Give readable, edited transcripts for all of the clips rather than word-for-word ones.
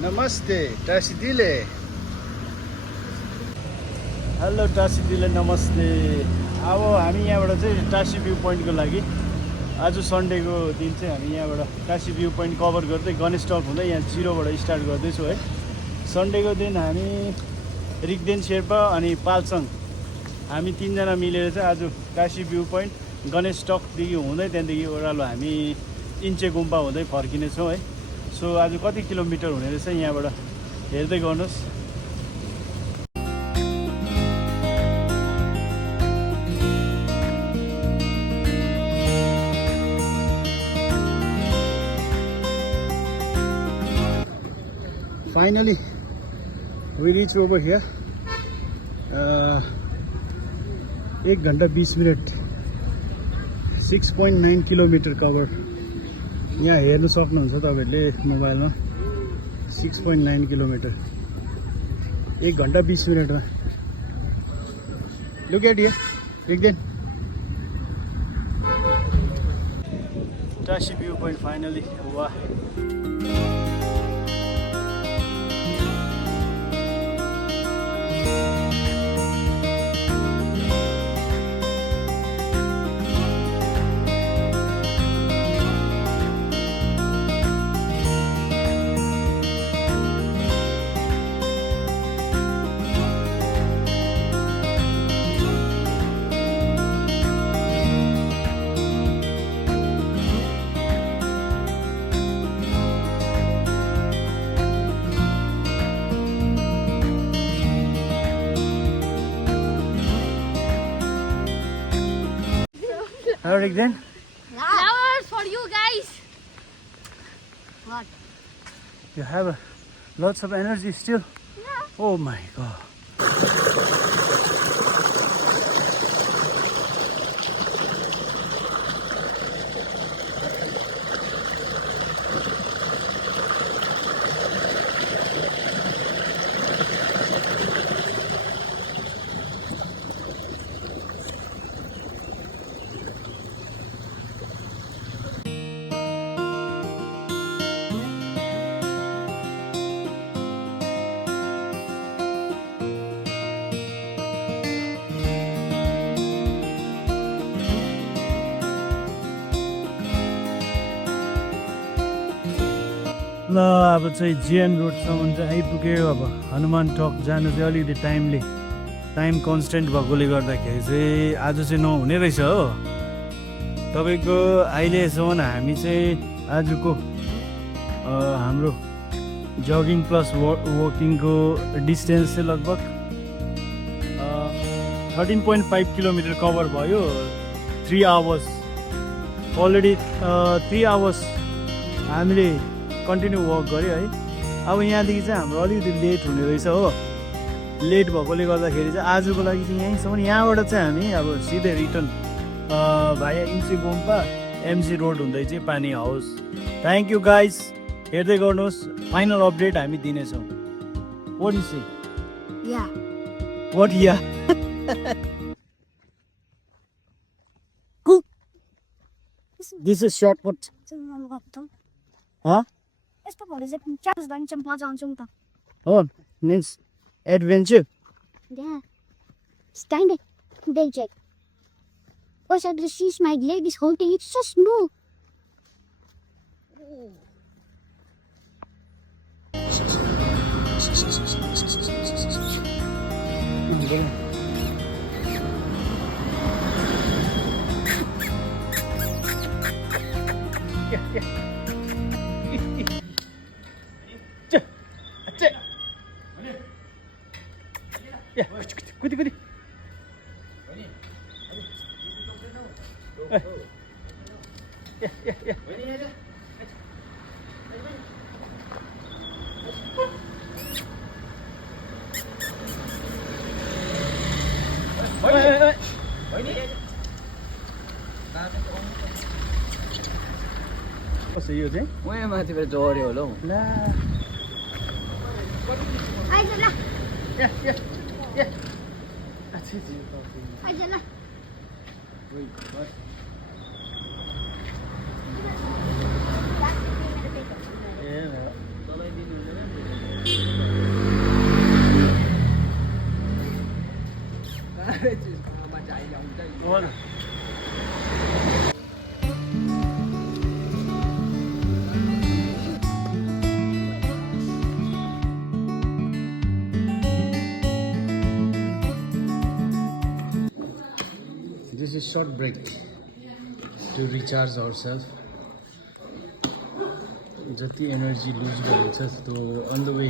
नमस्ते टासी दिले। हेलो टासी दिले नमस्ते। अब हामी यहाँबाट चाहिँ टासी भ्यू पोइन्टको लागि आज सन्डेको दिन चाहिँ हामी यहाँबाट टासी भ्यू पोइन्ट कभर गर्दै गणेश टक हुँदै यहाँ 0बाट स्टार्ट गर्दैछौँ है। सन्डेको दिन हामी रिक्देन शेर्पा अनि पाल्सङ हामी 3 जना मिलेर चाहिँ आज टासी भ्यू पोइन्ट गणेश टकदेखि हुँदै त्यहाँदेखि ओह्रालो हामी इन्चे गुम्पा हुँदै फर्किनेछौँ है। सो आज कति किलोमिटर हुने रहेछ यहाँबाट हेर्दै गर्नुहोस्। Finally, we reach over here. 1 घन्टा 20 मिनट 6.9 किलोमिटर कभर यहाँ हेर्नु सक्नुहुन्छ तपाईहरुले मोबाइलमा। 6.9 किलोमिटर 1 घन्टा 20 मिनटमा। लुक एट हियर एकदिन टासी भ्यू पोइन्ट फाइनली। वाह Alright then. Flowers for you guys. What? You have lots of energy still? Yeah. Oh my god. ल अब चाहिँ जिएन रोडसम्म चाहिँ आइपुग्यो। अब हनुमान टक जानु चाहिँ अलिकति टाइम कन्स्टेन्ट भएकोले गर्दाखेरि चाहिँ आज चाहिँ नहुने रहेछ हो। तपाईँको अहिलेसम्म हामी चाहिँ आजको हाम्रो जगिङ प्लस वकिङको डिस्टेन्स चाहिँ लगभग 13.5 किलोमिटर कभर भयो। 3 आवर्स अलरेडी 3 आवर्स हामीले कन्टिन्यू वक गऱ्यो है। अब यहाँदेखि चाहिँ हाम्रो अलिकति लेट हुने रहेछ हो। लेट भएकोले गर्दाखेरि चाहिँ आजको लागि चाहिँ यहीँसम्म। यहाँबाट चाहिँ हामी अब सिधै रिटर्न भाया इन्ची गुम्पा एमसी रोड हुँदै चाहिँ पानी हाउस। थ्याङ्क यू गाइस, हेर्दै गर्नुहोस्। फाइनल अपडेट हामी दिनेछौँ। What you say? Yeah. What yeah? This is shortcut. Huh? यस्तो भएर चाहिँ चार्ज गर्ने चाहिँ मजा आउँछ नि त। Oh, means adventure. Yeah. Standing. They check. Also, the she's my leg is holding it so smooth. कुदी कुदी कसो यो चाहिँ वहाँ माथिबाट जड्यो होला हौ। ला आइज ल अच्छा जी आइज ल ए short break to recharge ourselves. जति एनर्जी लुज गरेको छ त्यो अन द वे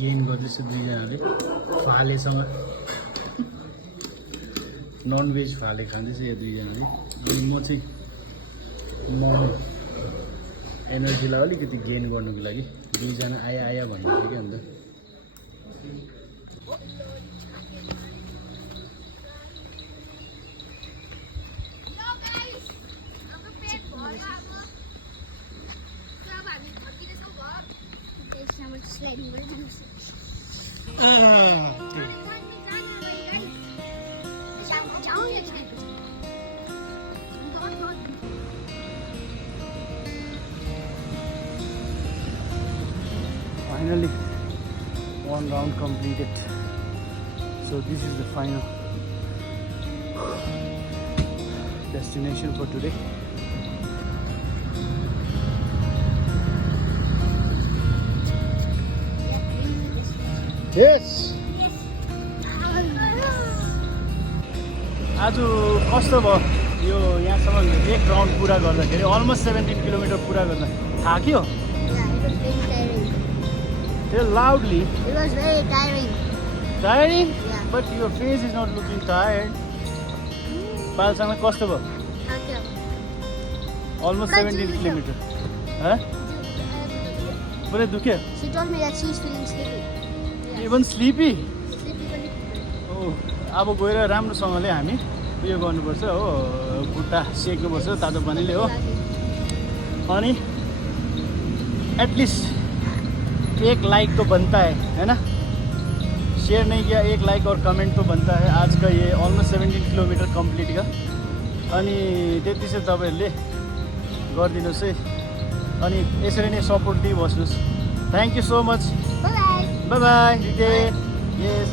गेन गर्दैछ दुईजनाले फालेसँग नन भेज फाले खाँदैछ यो दुईजनाले अनि म चाहिँ नन एनर्जीलाई अलिकति गेन गर्नुको लागि दुईजना आया भन्नु थियो कि अन्त Finally, one round completed. So this is the final destination for today. Yes. आज कस्तो भयो यो यहाँसम्म एक राउन्ड पुरा गर्दाखेरि अलमोस्ट 17 किलोमिटर पुरा गर्दा थाक्यो Tell loudly. It was very tiring. Tiring? Yeah. But your face is not looking tired. पालसँग कस्तो भयो? Almost 17 kilometer. Huh? पुरै दुख्यो? She told me that she's feeling sleepy. Even sleepy? Sleepy पनि. Oh, अब गएर राम्रोसँगले हामी उयो गर्नुपर्छ हो खुट्टा सेक्नुपर्छ तातो पानीले हो अनि एटलिस्ट एक लाइक तो बनता है ना शेयर नहीं किया एक लाइक और कमेंट तो बनता है आज का ये अलमोस्ट 17 किलोमिटर कंप्लीट का अनि त्यति चाहिँ तपाईहरुले गरिदिनुस् है अनि यसरी नै सपोर्ट दिइबस्नुस् thank you so much Bye bye. Bye bye yes